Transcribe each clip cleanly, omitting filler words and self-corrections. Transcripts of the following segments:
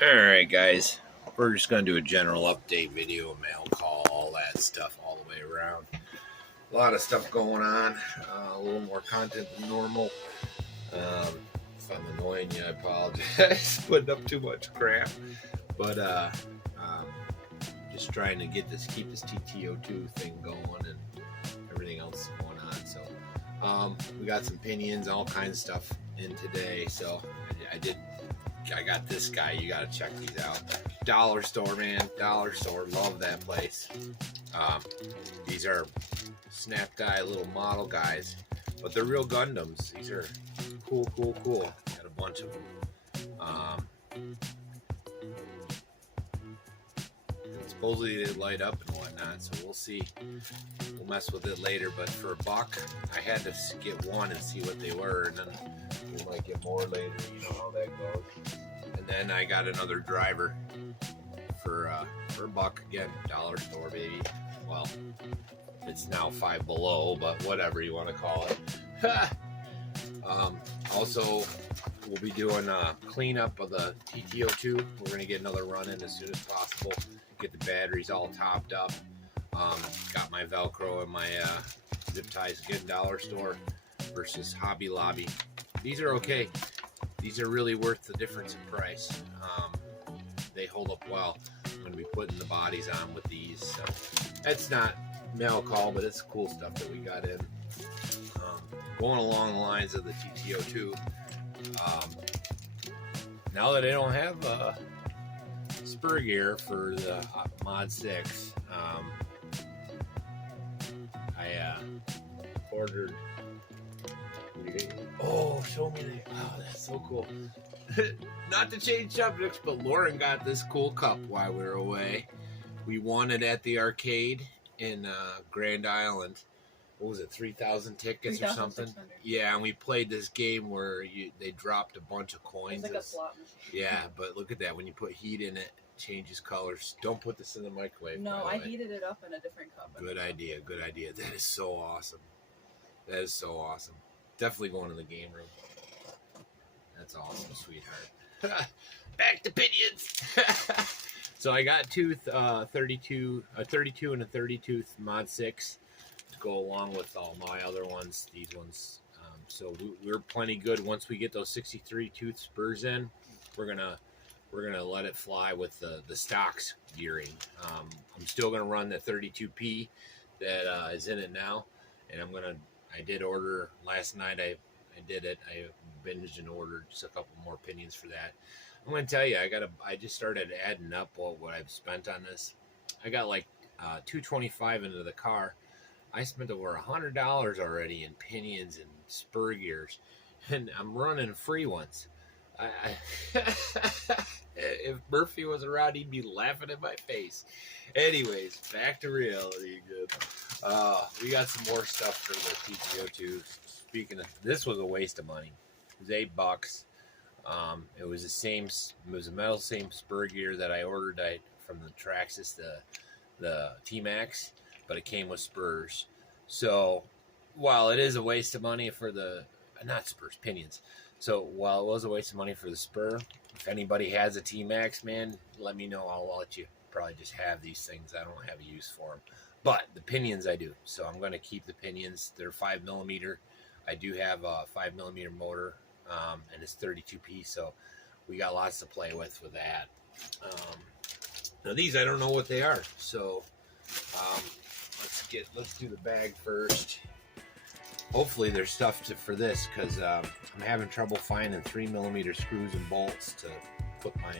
Alright guys, we're just going to do a general update video, mail call, all that stuff all the way around. A lot of stuff going on, a little more content than normal. If I'm annoying you, I apologize, putting up too much crap. But just trying to keep this TT02 thing going and everything else going on. So we got some pinions, all kinds of stuff in today. So I got this guy. You got to check these out. Dollar store, man. Dollar store. Love that place. These are snap die little model guys, but they're real Gundams. These are cool. Got a bunch of them. Supposedly they light up and whatnot, so we'll see. We'll mess with it later, but for $1, I had to get one and see what they were, and then we might get more later. You know how that goes. And then I got another driver for $1 again. Dollar store, baby. Well, it's now 5 below, but whatever you want to call it. Also, we'll be doing a cleanup of the TT02. We're going to get another run in as soon as possible. Get the batteries all topped up. Got my Velcro and my zip ties again. Dollar store versus Hobby Lobby. These are okay. These are really worth the difference in price. They hold up well. I'm going to be putting the bodies on with these. So that's not mail call, but it's cool stuff that we got in. Going along the lines of the TT02. Now that I don't have Spur gear for the Mod 6, I ordered. Oh, show me that. Oh, that's so cool. Not to change subjects, but Lauren got this cool cup while we were away. We won it at the arcade in Grand Island. What was it, 3,000 tickets or something? Yeah, and we played this game where they dropped a bunch of coins. It's like a slot machine. Yeah, but look at that. When you put heat in it, it changes colors. Don't put this in the microwave. No, I heated it up in a different cup. Good idea. That is so awesome. That is so awesome. Definitely going to the game room. That's awesome, sweetheart. Back to pinions. So I got two 32 and a 30 tooth Mod 6 to go along with all my other ones. These ones. So we're plenty good. Once we get those 63 tooth spurs in, we're gonna let it fly with the stocks gearing. I'm still gonna run the 32P that is in it now, and I did order last night. I did it. I binged and ordered just a couple more pinions for that. I'm gonna tell you, I just started adding up what I've spent on this. I got like $225 into the car. I spent over $100 already in pinions and spur gears, and I'm running free ones. If Murphy was around, he'd be laughing in my face. Anyways, back to reality. Good. We got some more stuff for the TT02. Speaking of, this was a waste of money. It was $8. It was the same. It was the metal same spur gear that I ordered from the Traxxas, the T-Max, but it came with spurs. So while it is a waste of money for the pinions. So while it was a waste of money for the spur, if anybody has a T-Max, man, let me know. I'll let you probably just have these things. I don't have a use for them. But the pinions I do. So I'm going to keep the pinions. They're 5mm. I do have a 5mm motor, and it's 32P. So we got lots to play with that. Now these, I don't know what they are. So let's do the bag first. Hopefully there's stuff for this, because I'm having trouble finding 3mm screws and bolts to put my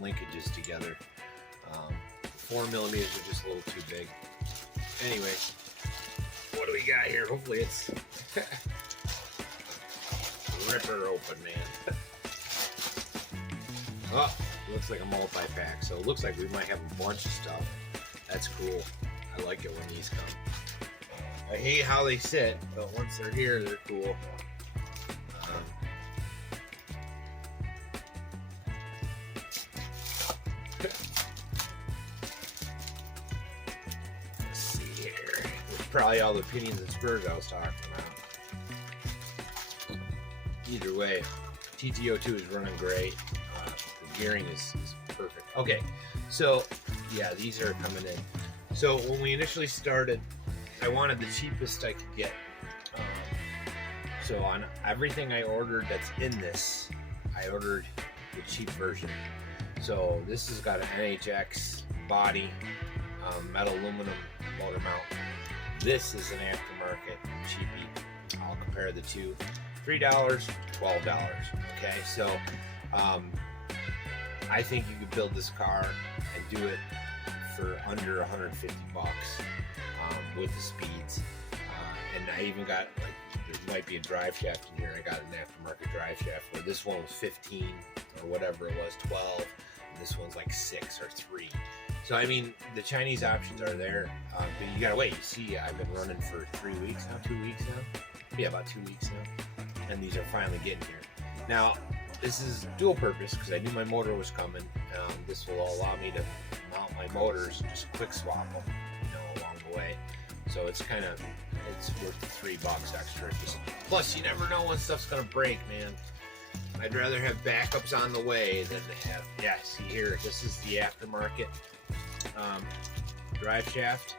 linkages together. 4mm are just a little too big. Anyway, what do we got here? Hopefully it's ripper open, man. Oh, looks like a multi-pack, so it looks like we might have a bunch of stuff. That's cool. I like it when these come. I hate how they sit, but once they're here, they're cool. Let's see here. There's probably all the pinions and spurs I was talking about. Either way, TT02 is running great. gearing is perfect. Okay, so yeah, these are coming in. So when we initially started, I wanted the cheapest I could get. So on everything I ordered that's in this, I ordered the cheap version. So this has got an NHX body, metal aluminum motor mount. This is an aftermarket cheapie. I'll compare the two. $3, $12. Okay, so I think you could build this car and do it for under 150 bucks with the speeds. And I even got, like, there might be a drive shaft in here. I got an aftermarket drive shaft where this one was 15 or whatever it was, 12. And this one's like 6 or 3. So, I mean, the Chinese options are there, but you gotta wait. You see, I've been running for 3 weeks now, 2 weeks now. Yeah, about 2 weeks now. And these are finally getting here. Now, this is dual purpose because I knew my motor was coming. This will allow me to mount my motors and just quick swap them, you know, along the way. So it's kind of, it's worth the $3 extra. Just, plus, you never know when stuff's gonna break, man. I'd rather have backups on the way than to have, yeah, see here, this is the aftermarket drive shaft.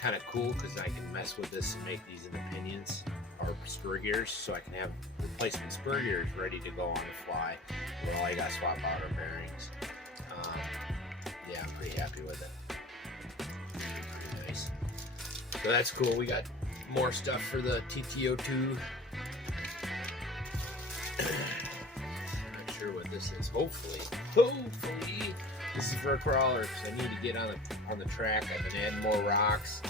Kind of cool because I can mess with this and make these into pinions or spur gears, so I can have replacement spur gears ready to go on the fly. Where all I got to swap out are bearings. Yeah, I'm pretty happy with it. Pretty nice. So that's cool. We got more stuff for the TT02. Not sure what this is. Hopefully, this is for a crawler because I need to get on the track. I've been adding more rocks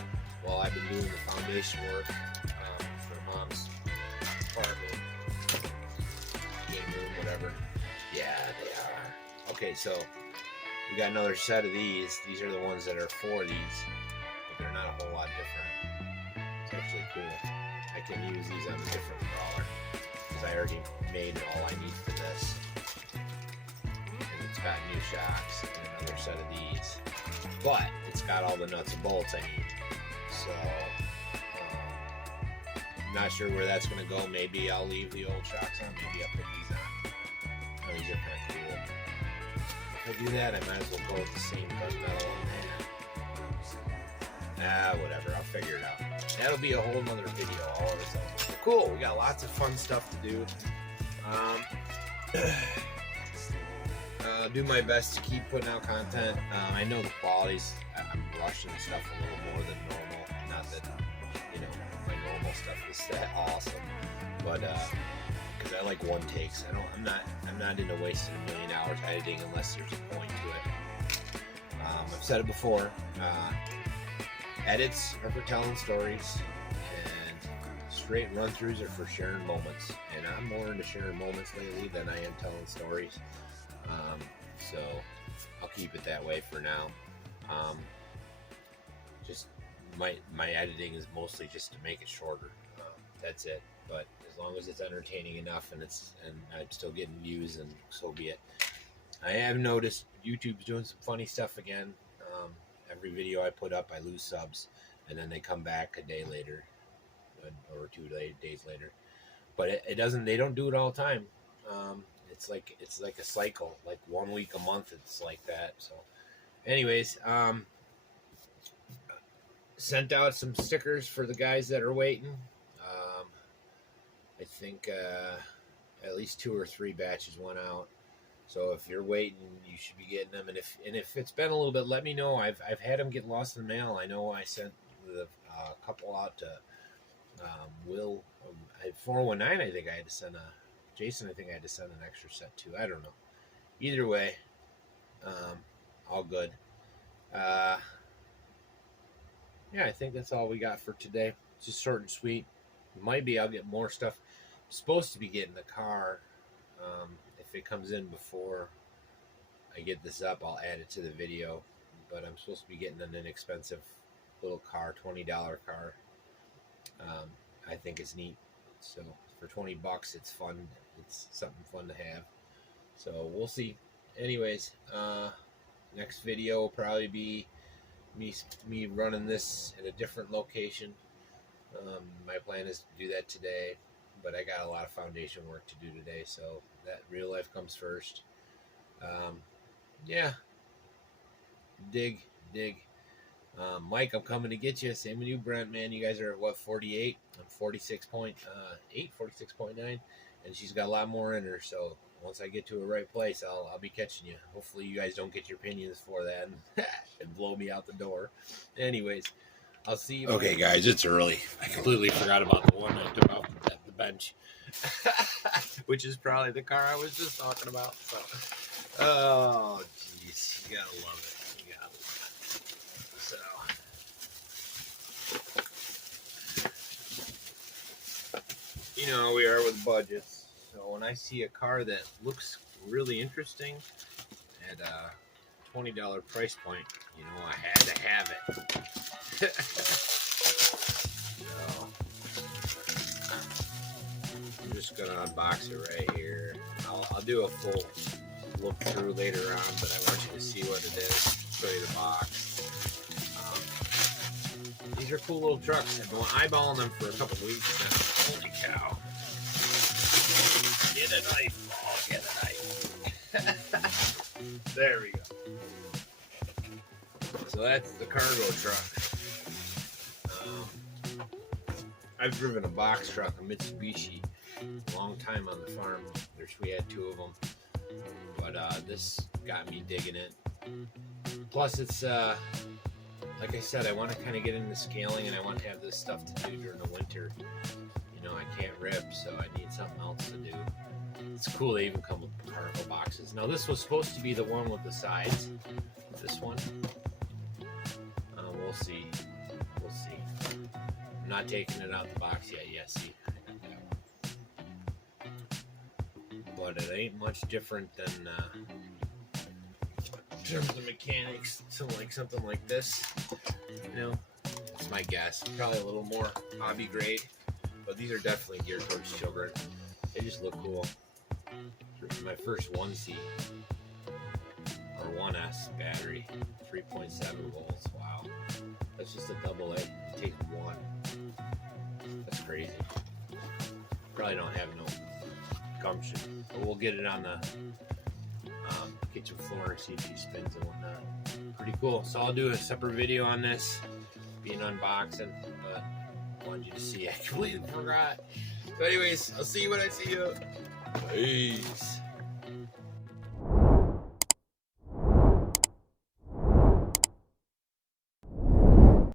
while I've been doing the foundation work for Mom's apartment, game room, whatever. Yeah, they are. Okay, so we got another set of these. These are the ones that are for these, but they're not a whole lot different. It's actually cool. I can use these on a different crawler because I already made all I need for this. And it's got new shocks and another set of these, but it's got all the nuts and bolts I need. So I'm not sure where that's going to go. Maybe I'll leave the old shocks on. Maybe I'll put these on. Oh, these are kind of cool. If I do that, I might as well go with the same cut metal on that. Whatever. I'll figure it out. That'll be a whole nother video all of its own. Cool. We got lots of fun stuff to do. I'll do my best to keep putting out content. I know the quality's, I'm rushing stuff a little more than normal. Not that, you know, my normal stuff is that awesome, but because I like one takes. I'm not into wasting a million hours editing unless there's a point to it. I've said it before. Edits are for telling stories, and straight run-throughs are for sharing moments. And I'm more into sharing moments lately than I am telling stories. So I'll keep it that way for now. Just my editing is mostly just to make it shorter. That's it. But as long as it's entertaining enough and I'm still getting views, and so be it. I have noticed YouTube's doing some funny stuff again. Every video I put up, I lose subs, and then they come back a day later, or 2 days later. But it doesn't. They don't do it all the time. It's like a cycle. Like 1 week a month, it's like that. So, anyways, sent out some stickers for the guys that are waiting. I think at least 2 or 3 batches went out. So if you're waiting, you should be getting them. And if it's been a little bit, let me know. I've had them get lost in the mail. I know I sent the couple out to Will. At 419, I think I had to send Jason, I think I had to send an extra set too. I don't know. Either way, all good. Yeah, I think that's all we got for today. Just short and sweet. Maybe I'll get more stuff. I'm supposed to be getting the car. If it comes in before I get this up, I'll add it to the video. But I'm supposed to be getting an inexpensive little car, $20 car. I think it's neat. So for 20 bucks, it's fun. It's something fun to have. So we'll see. Anyways, next video will probably be me running this in a different location. My plan is to do that today, but I got a lot of foundation work to do today, so that real life comes first. Yeah, dig. Mike, I'm coming to get you. Same with you, Brent, man. You guys are at what, 48? I'm 46.8, 46.9, and she's got a lot more in her. So once I get to a right place, I'll be catching you. Hopefully, you guys don't get your Pinions for that and blow me out the door. Anyways, I'll see you. Okay, guys, it's early. I completely forgot about the one I took off the bench, which is probably the car I was just talking about. So, oh, jeez, you gotta love it. So, you know how we are with budgets. So when I see a car that looks really interesting at a $20 price point, you know, I had to have it. So, I'm just gonna unbox it right here. I'll do a full look through later on, but I want you to see what it is. Show you the box. These are cool little trucks. I've been eyeballing them for a couple weeks now. Holy cow. Get a knife. Oh, get a knife. There we go. So that's the cargo truck. I've driven a box truck, a Mitsubishi, a long time on the farm. We had two of them. But this got me digging it. Plus, it's... like I said, I want to kind of get into scaling, and I want to have this stuff to do during the winter. You know, I can't rip, so I need something else to do. It's cool they even come with cargo boxes. Now, this was supposed to be the one with the sides. This one. We'll see. We'll see. I'm not taking it out the box yet. Yeah, see, I got that one. But it ain't much different than... in terms of mechanics, so like something like this, you know, it's my guess. Probably a little more hobby grade, but these are definitely geared towards children. They just look cool. My first 1C or 1S battery, 3.7 volts. Wow, that's just a double A. It takes one. That's crazy. Probably don't have no gumption, but we'll get it on the kitchen floor and see if she spins and whatnot. Pretty cool. So I'll do a separate video on this, being unboxing, but I wanted you to see. I completely forgot. So anyways, I'll see you when I see you. Peace.